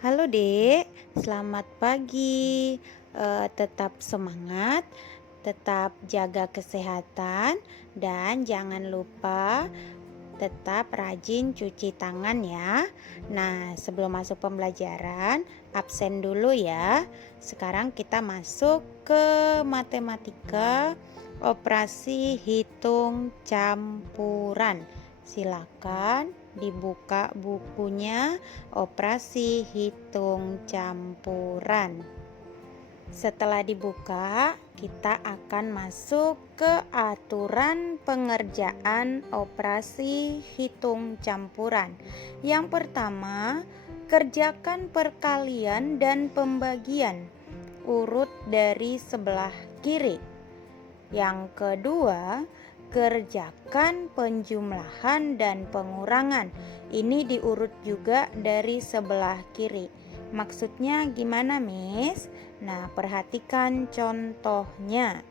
Halo Dek, selamat pagi. Tetap semangat, tetap jaga kesehatan, dan jangan lupa tetap rajin cuci tangan ya. Nah, sebelum masuk pembelajaran, absen dulu ya. Sekarang kita masuk ke matematika, operasi hitung campuran. Silakan dibuka bukunya, operasi hitung campuran. Setelah dibuka, kita akan masuk ke aturan pengerjaan operasi hitung campuran. Yang pertama, kerjakan perkalian dan pembagian urut dari sebelah kiri. Yang kedua, kerjakan penjumlahan dan pengurangan. Ini diurut juga dari sebelah kiri. Maksudnya gimana, Miss? Nah, perhatikan contohnya.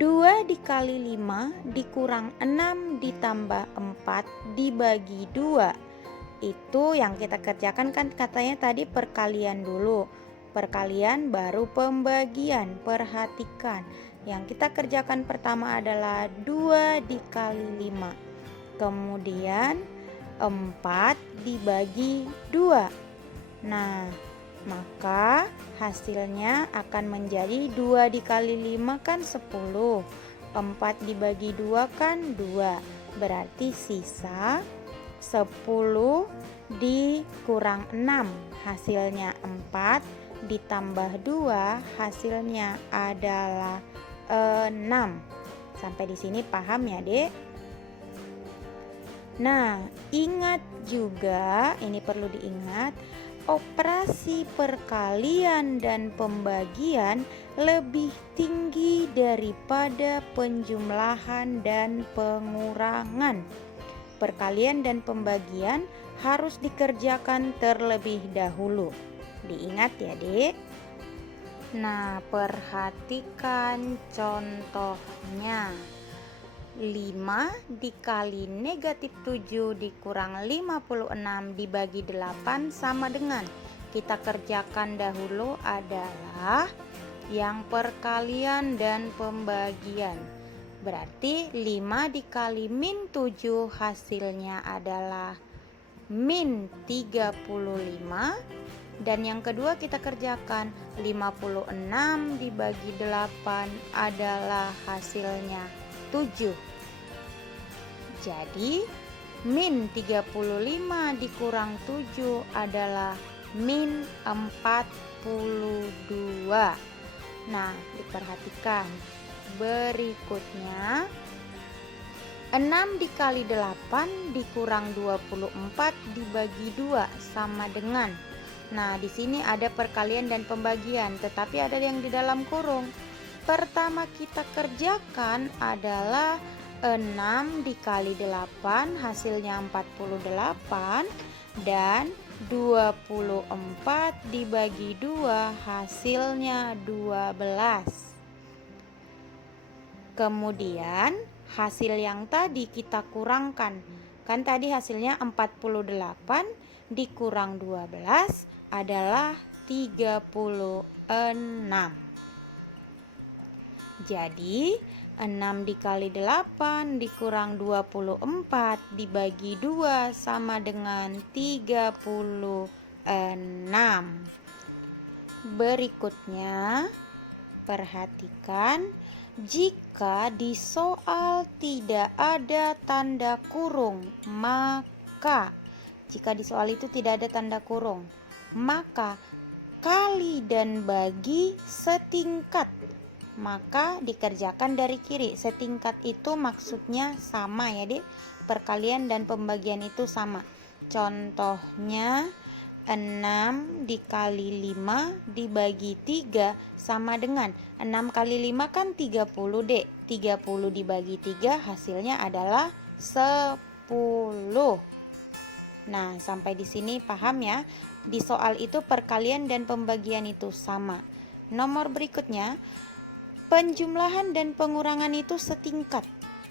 2 dikali 5 dikurang 6 ditambah 4 dibagi 2. Itu yang kita kerjakan kan katanya tadi perkalian dulu. Perkalian baru pembagian. Perhatikan. Yang kita kerjakan pertama adalah 2 dikali 5. Kemudian 4 dibagi 2. Nah, maka hasilnya akan menjadi 2 dikali 5 kan 10. 4 dibagi 2 kan 2. Berarti sisa 10 dikurang 6. Hasilnya 4 ditambah 2 hasilnya adalah 6. Sampai di sini paham ya, Dek? Nah, ingat juga, ini perlu diingat, operasi perkalian dan pembagian lebih tinggi daripada penjumlahan dan pengurangan. Perkalian dan pembagian harus dikerjakan terlebih dahulu. Diingat ya, Dek. Nah, perhatikan contohnya. 5 dikali negatif 7 dikurang 56 dibagi 8 sama dengan, kita kerjakan dahulu adalah yang perkalian dan pembagian. Berarti 5 dikali min 7 hasilnya adalah min 35. Dan yang kedua kita kerjakan 56 dibagi 8 adalah hasilnya 7. Jadi min 35 dikurang 7 adalah min 42. Nah, diperhatikan. Berikutnya 6 dikali 8 dikurang 24 dibagi 2 sama dengan. Nah, di sini ada perkalian dan pembagian, tetapi ada yang di dalam kurung. Pertama kita kerjakan adalah 6 dikali 8 hasilnya 48 dan 24 dibagi 2 hasilnya 12. Kemudian hasil yang tadi kita kurangkan. Kan tadi hasilnya 48 dikurang 12 adalah 36. Jadi 6 dikali 8 dikurang 24 dibagi 2 sama dengan 36. Berikutnya, perhatikan, jika di soal tidak ada tanda kurung, maka jika di soal itu tidak ada tanda kurung, maka kali dan bagi setingkat. Maka dikerjakan dari kiri. Setingkat itu maksudnya sama ya, Dek. Perkalian dan pembagian itu sama. Contohnya 6 dikali 5 dibagi 3 sama dengan 6 kali 5 kan 30, Dek. 30 dibagi 3 hasilnya adalah 10. Nah, sampai di sini paham ya? Di soal itu perkalian dan pembagian itu sama. Nomor berikutnya, penjumlahan dan pengurangan itu setingkat.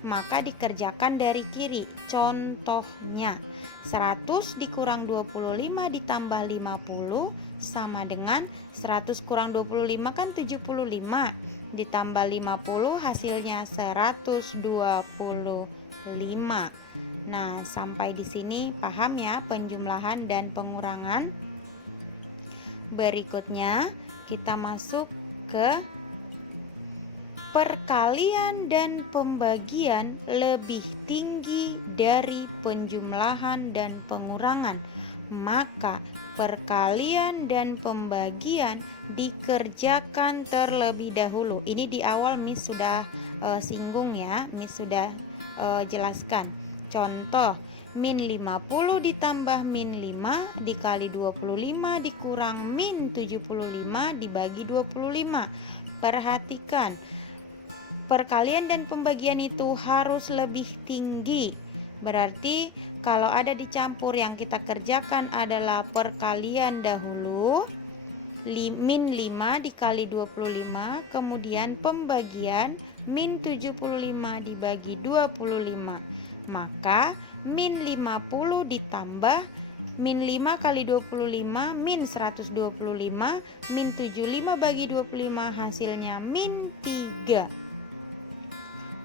maka dikerjakan dari kiri. Contohnya 100 dikurang 25 ditambah 50 sama dengan 100 kurang 25 kan 75, ditambah 50 hasilnya 125. Nah, sampai di sini paham ya penjumlahan dan pengurangan? Berikutnya kita masuk ke perkalian dan pembagian lebih tinggi dari penjumlahan dan pengurangan. Maka perkalian dan pembagian dikerjakan terlebih dahulu. Ini di awal Miss sudah singgung ya, Miss sudah jelaskan. Contoh, min 50 ditambah min 5 dikali 25 dikurang min 75 dibagi 25. Perhatikan, perkalian dan pembagian itu harus lebih tinggi. Berarti kalau ada dicampur, yang kita kerjakan adalah perkalian dahulu, min 5 dikali 25, kemudian pembagian min 75 dibagi 25. Maka min 50 ditambah min 5 kali 25 min 125, min 75 bagi 25 hasilnya min 3.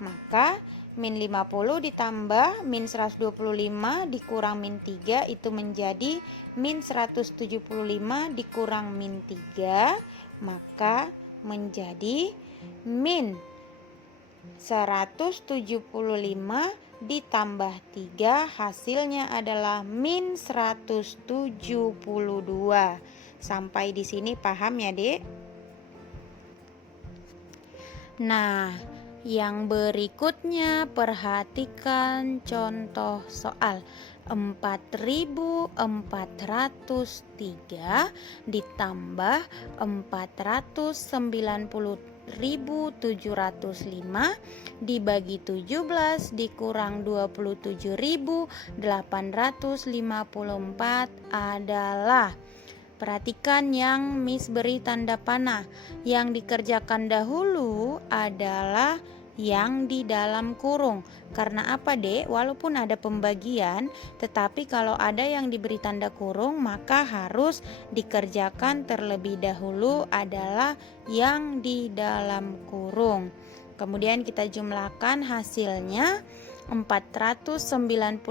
Maka min 50 ditambah min 125 dikurang min 3 itu menjadi min 175 dikurang min 3, maka menjadi min 175 ditambah 3 hasilnya adalah min 172. Sampai di sini paham ya, Dek? Nah, yang berikutnya perhatikan contoh soal. 4.403 ditambah 490.705 dibagi 17 dikurang 27.854 adalah. Perhatikan yang Miss beri tanda panah. Yang dikerjakan dahulu adalah yang di dalam kurung. Karena apa, Dek? Walaupun ada pembagian, tetapi kalau ada yang diberi tanda kurung, maka harus dikerjakan terlebih dahulu adalah yang di dalam kurung. Kemudian kita jumlahkan hasilnya 495.108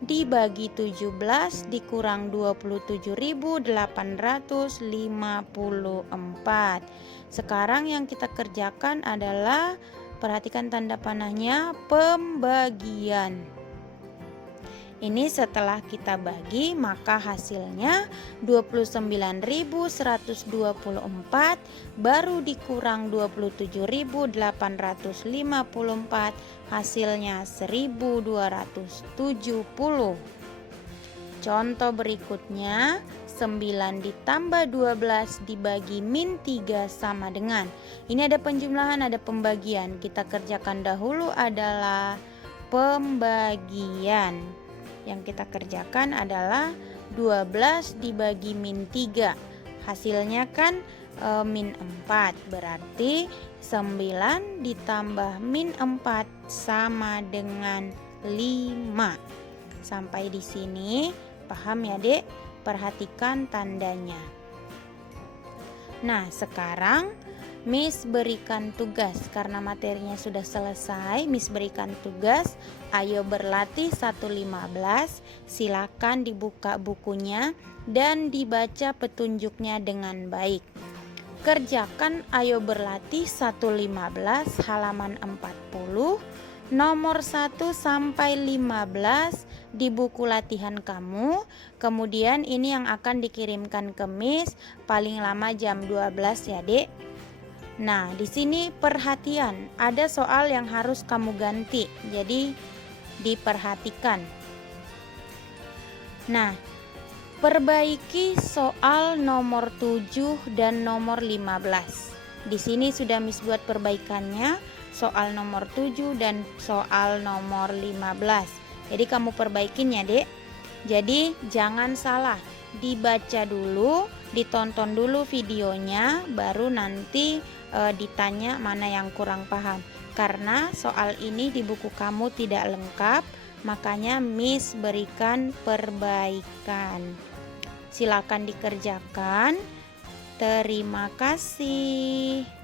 dibagi 17 dikurang 27.854. Sekarang yang kita kerjakan adalah, perhatikan tanda panahnya, pembagian. Ini setelah kita bagi, maka hasilnya 29.124 baru dikurang 27.854, hasilnya 1.270. Contoh berikutnya, 9 ditambah 12 dibagi min 3 sama dengan. Ini ada penjumlahan, ada pembagian. Kita kerjakan dahulu adalah pembagian. Yang kita kerjakan adalah 12 dibagi min 3. Hasilnya kan min 4. Berarti 9 ditambah min 4 sama dengan 5. Sampai di sini paham ya, Dek? Perhatikan tandanya. Nah, sekarang Miss berikan tugas. Karena materinya sudah selesai, Miss berikan tugas. Ayo berlatih 115. Silakan dibuka bukunya dan dibaca petunjuknya dengan baik. Kerjakan ayo berlatih 115 halaman 40, nomor 1 sampai 15 di buku latihan kamu. Kemudian ini yang akan dikirimkan ke Miss paling lama jam 12 ya, Dek. Nah, di sini perhatian, ada soal yang harus kamu ganti. Jadi diperhatikan. Nah, perbaiki soal nomor 7 dan nomor 15. Di sini sudah Miss buat perbaikannya, soal nomor 7 dan soal nomor 15. Jadi kamu perbaikin ya, Dek. Jadi jangan salah, dibaca dulu, ditonton dulu videonya, baru nanti ditanya mana yang kurang paham. Karena soal ini di buku kamu tidak lengkap, makanya Miss berikan perbaikan. Silakan dikerjakan. Terima kasih.